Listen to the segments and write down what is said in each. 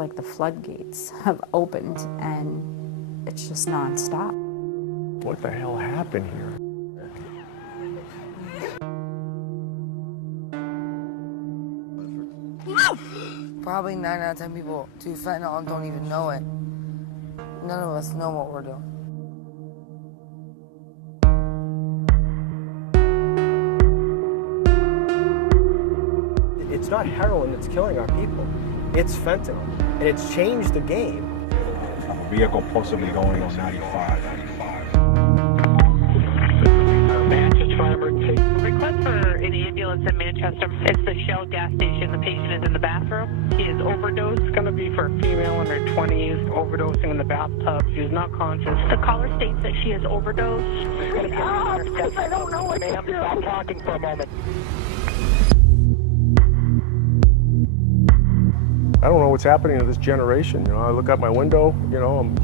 like the floodgates have opened and it's just nonstop. What the hell happened here? Probably 9 out of 10 people do fentanyl and don't even know it. None of us know what we're doing. It's not heroin that's killing our people. It's fentanyl, and it's changed the game. A vehicle possibly going on 95. Manchester Fire Emergency. Request for an ambulance in Manchester. It's the Shell gas station. The patient is in the bathroom. He is overdosed. It's going to be for a female in her 20s, overdosing in the bathtub. She is not conscious. The caller states that she is overdosed. It's going to be I don't know what to do. Stop talking for a moment. I don't know what's happening to this generation. You know, I look out my window, you know, I'm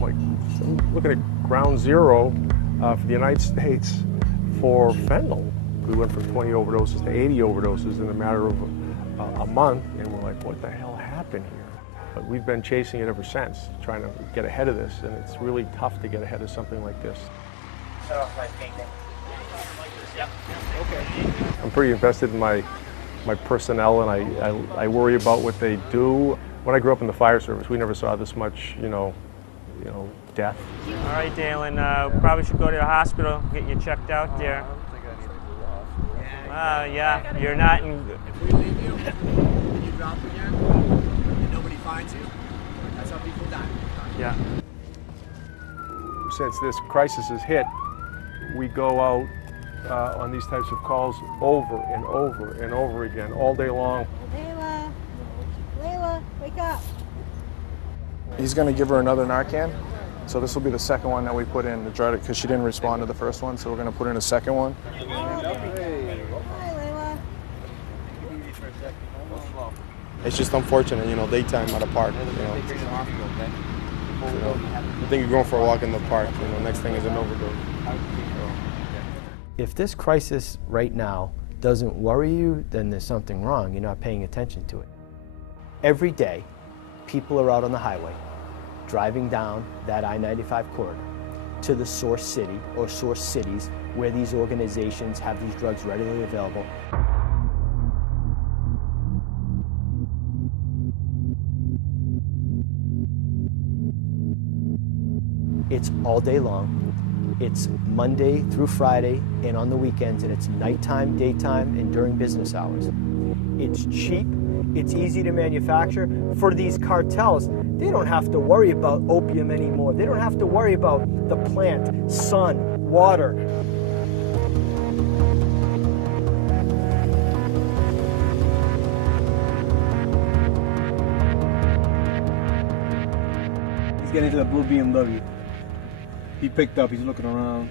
looking at ground zero for the United States for fentanyl. We went from 20 overdoses to 80 overdoses in a matter of a month, and we're like, what the hell happened here? But we've been chasing it ever since, trying to get ahead of this, and it's really tough to get ahead of something like this. Shut off my painting. Yep. Okay. I'm pretty invested in my personnel, and I worry about what they do. When I grew up in the fire service, we never saw this much, you know, death. All right, Dalen, probably should go to the hospital, get you checked out there. Yeah, you're not in. If we leave you and you drop again and nobody finds you, that's how people die. Yeah. Since this crisis has hit, we go out on these types of calls over and over and over again, all day long. Layla, wake up. He's going to give her another Narcan. So this will be the second one that we put in to try to, because she didn't respond to the first one, so we're going to put in a second one. Hi, Layla. It's just unfortunate, you know, daytime at a park, you know. You think you're going for a walk in the park, you know, next thing is an overdose. If this crisis right now doesn't worry you, then there's something wrong. You're not paying attention to it. Every day, people are out on the highway, driving down that I-95 corridor to the source city or source cities where these organizations have these drugs readily available. It's all day long. It's Monday through Friday and on the weekends, and it's nighttime, daytime, and during business hours. It's cheap, it's easy to manufacture. For these cartels, they don't have to worry about opium anymore. They don't have to worry about the plant, sun, water. He's getting to the blue BMW. He picked up, he's looking around.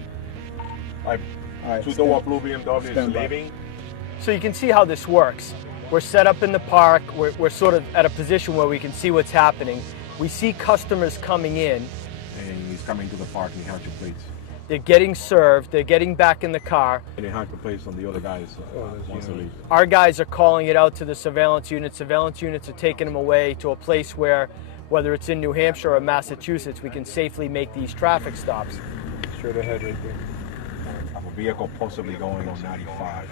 Two-door blue BMW is leaving. So you can see how this works. We're set up in the park. We're sort of at a position where we can see what's happening. We see customers coming in. And he's coming to the park and he has your plates. They're getting served. They're getting back in the car. And they have the plates on the other guys once they leave. Our guys are calling it out to the surveillance units. Surveillance units are taking them away to a place where, whether it's in New Hampshire or Massachusetts, we can safely make these traffic stops. Straight ahead right there. A vehicle possibly going on 95.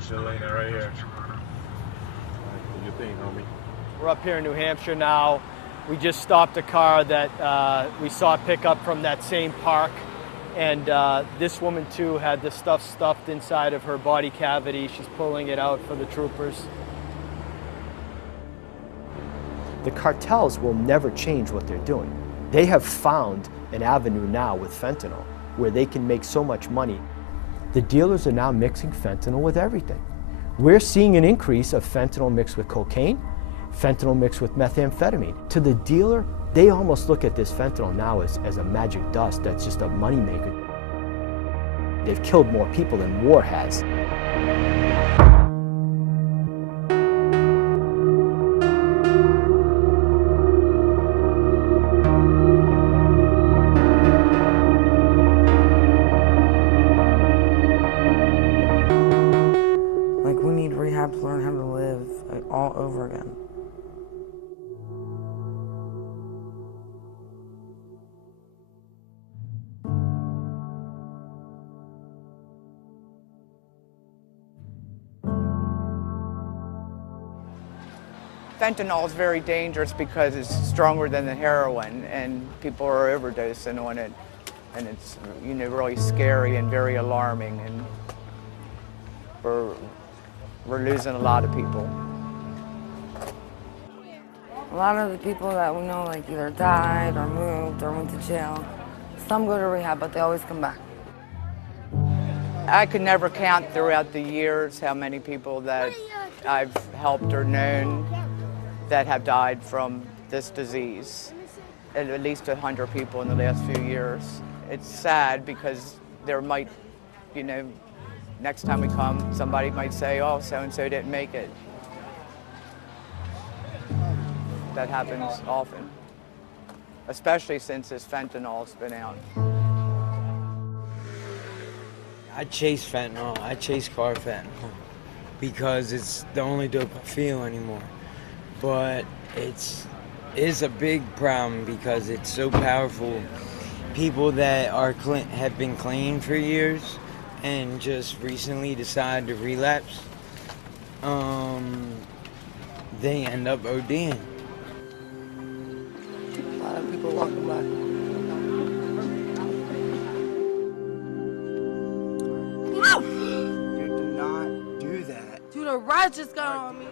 Still laying there right here. What do you think, homie? We're up here in New Hampshire now. We just stopped a car that we saw pick up from that same park. And this woman, too, had the stuff stuffed inside of her body cavity. She's pulling it out for the troopers. The cartels will never change what they're doing. They have found an avenue now with fentanyl where they can make so much money. The dealers are now mixing fentanyl with everything. We're seeing an increase of fentanyl mixed with cocaine, fentanyl mixed with methamphetamine. To the dealer, they almost look at this fentanyl now as a magic dust that's just a moneymaker. They've killed more people than war has. Fentanyl is very dangerous because it's stronger than the heroin, and people are overdosing on it, and it's really scary and very alarming, and we're losing a lot of people. A lot of the people that we know like either died or moved or went to jail. Some go to rehab, but they always come back. I could never count throughout the years how many people that I've helped or known that have died from this disease. At least 100 people in the last few years. It's sad because there might, next time we come, somebody might say, oh, so-and-so didn't make it. That happens often, especially since this fentanyl's been out. I chase fentanyl, I chase car fentanyl because it's the only dope I feel anymore. But it's a big problem because it's so powerful. People that have been clean for years and just recently decide to relapse, they end up ODing. A lot of people walking by. Dude, do not do that. Dude, a rat just got on me.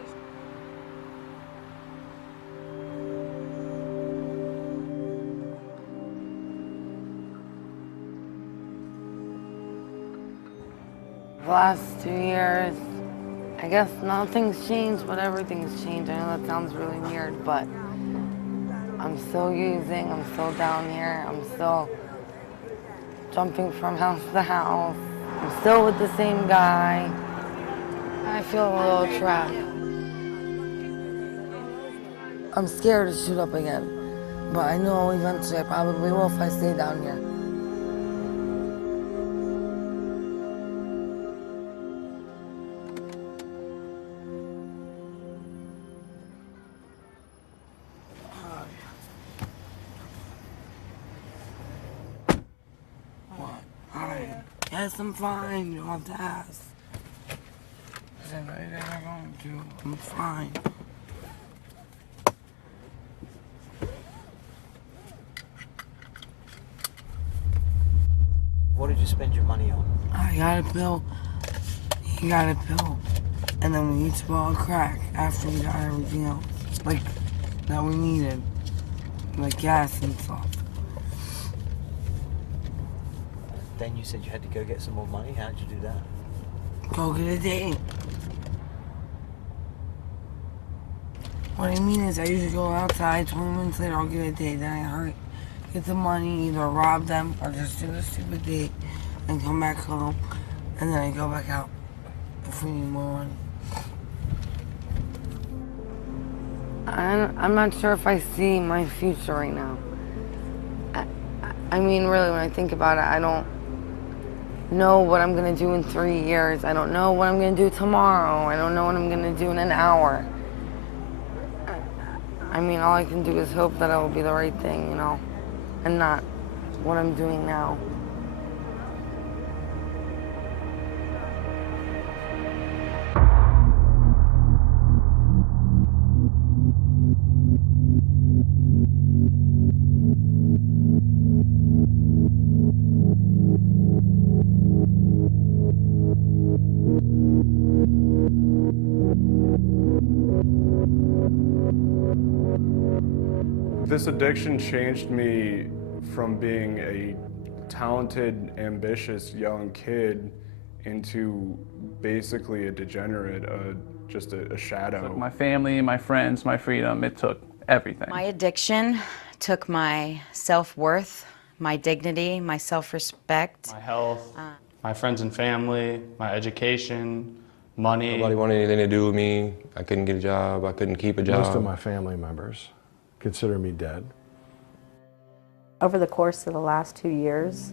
The last 2 years, I guess nothing's changed, but everything's changed. I know that sounds really weird, but I'm still using, I'm still down here, I'm still jumping from house to house. I'm still with the same guy. I feel a little trapped. I'm scared to shoot up again, but I know eventually I probably will if I stay down here. Yes, I'm fine. You don't have to ask. Is anybody that I'm going to? I'm fine. What did you spend your money on? I got a pill. He got a pill. And then we each bought a crack after we got everything else. Like, that we needed. Like gas and stuff. Then you said you had to go get some more money. How'd you do that? Go get a date. What I mean is I usually go outside, 20 minutes later I'll get a date, then I hurry, get the money, either rob them or just do a stupid date and come back home, and then I go back out if we need more money. I'm not sure if I see my future right now. I mean, really, when I think about it, I don't know what I'm gonna do in 3 years. I don't know what I'm gonna do tomorrow. I don't know what I'm gonna do in an hour. I mean, all I can do is hope that it will be the right thing, and not what I'm doing now. This addiction changed me from being a talented, ambitious young kid into basically a degenerate, just a shadow. It took my family, my friends, my freedom. It took everything. My addiction took my self-worth, my dignity, my self-respect. My health, my friends and family, my education, money. Nobody wanted anything to do with me. I couldn't get a job. I couldn't keep a job. Most of my family members consider me dead. Over the course of the last 2 years,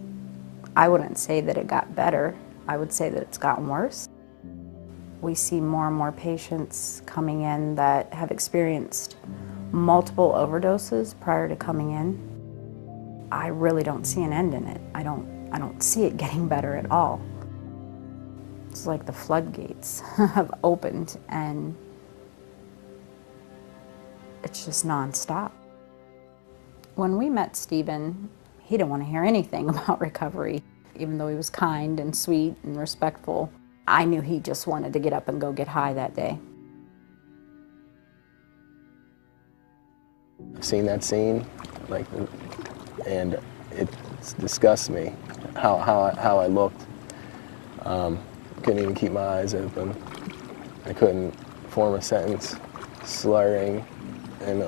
I wouldn't say that it got better. I would say that it's gotten worse. We see more and more patients coming in that have experienced multiple overdoses prior to coming in. I really don't see an end in it. I don't see it getting better at all. It's like the floodgates have opened, and it's just nonstop. When we met Stephen, he didn't want to hear anything about recovery. Even though he was kind and sweet and respectful, I knew he just wanted to get up and go get high that day. I've seen that scene, and it disgusts me how I looked. Couldn't even keep my eyes open. I couldn't form a sentence, slurring, and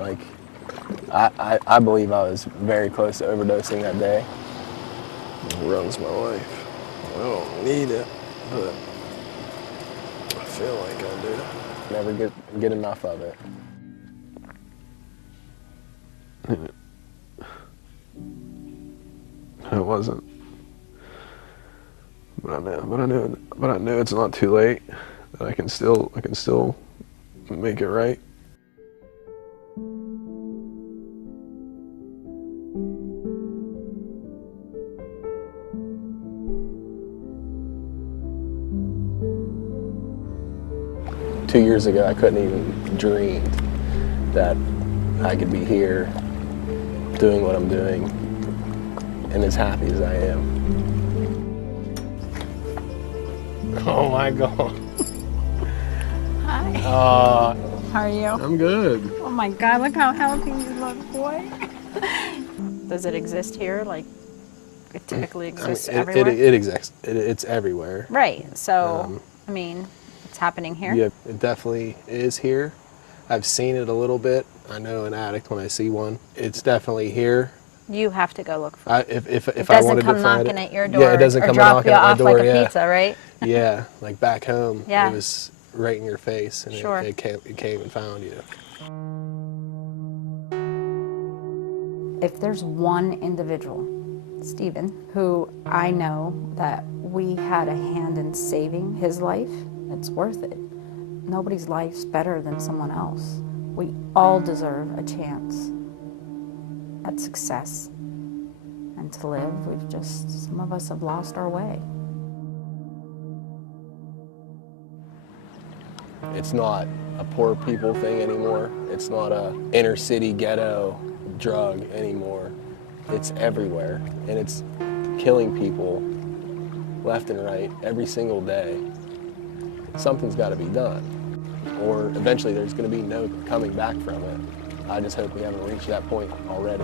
I believe I was very close to overdosing that day. It runs my life. I don't need it, but I feel like I do. Never get enough of it. It wasn't. But I knew it's not too late. That I can still make it right. Two years ago, I couldn't even dream that I could be here doing what I'm doing and as happy as I am. Oh my God. Hi. How are you? I'm good. Oh my God, look how healthy you look, boy. Does it exist here? Like, it typically exists I mean, everywhere? it exists. It's everywhere. Right, so, I mean, it's happening here? Yeah, it definitely is here. I've seen it a little bit. I know an addict when I see one. It's definitely here. You have to go look for it. If I wanted to find it. It doesn't come knocking at your door, yeah, it doesn't or come drop knocking you at my off door. like a Yeah. pizza, right? Yeah, like back home, Yeah. it was right in your face, and Sure. it came and found you. If there's one individual, Stephen, who I know that we had a hand in saving his life, it's worth it. Nobody's life's better than someone else. We all deserve a chance at success and to live. Some of us have lost our way. It's not a poor people thing anymore. It's not a inner city ghetto drug anymore. It's everywhere, and it's killing people left and right every single day. Something's got to be done, or eventually there's going to be no coming back from it. I just hope we haven't reached that point already.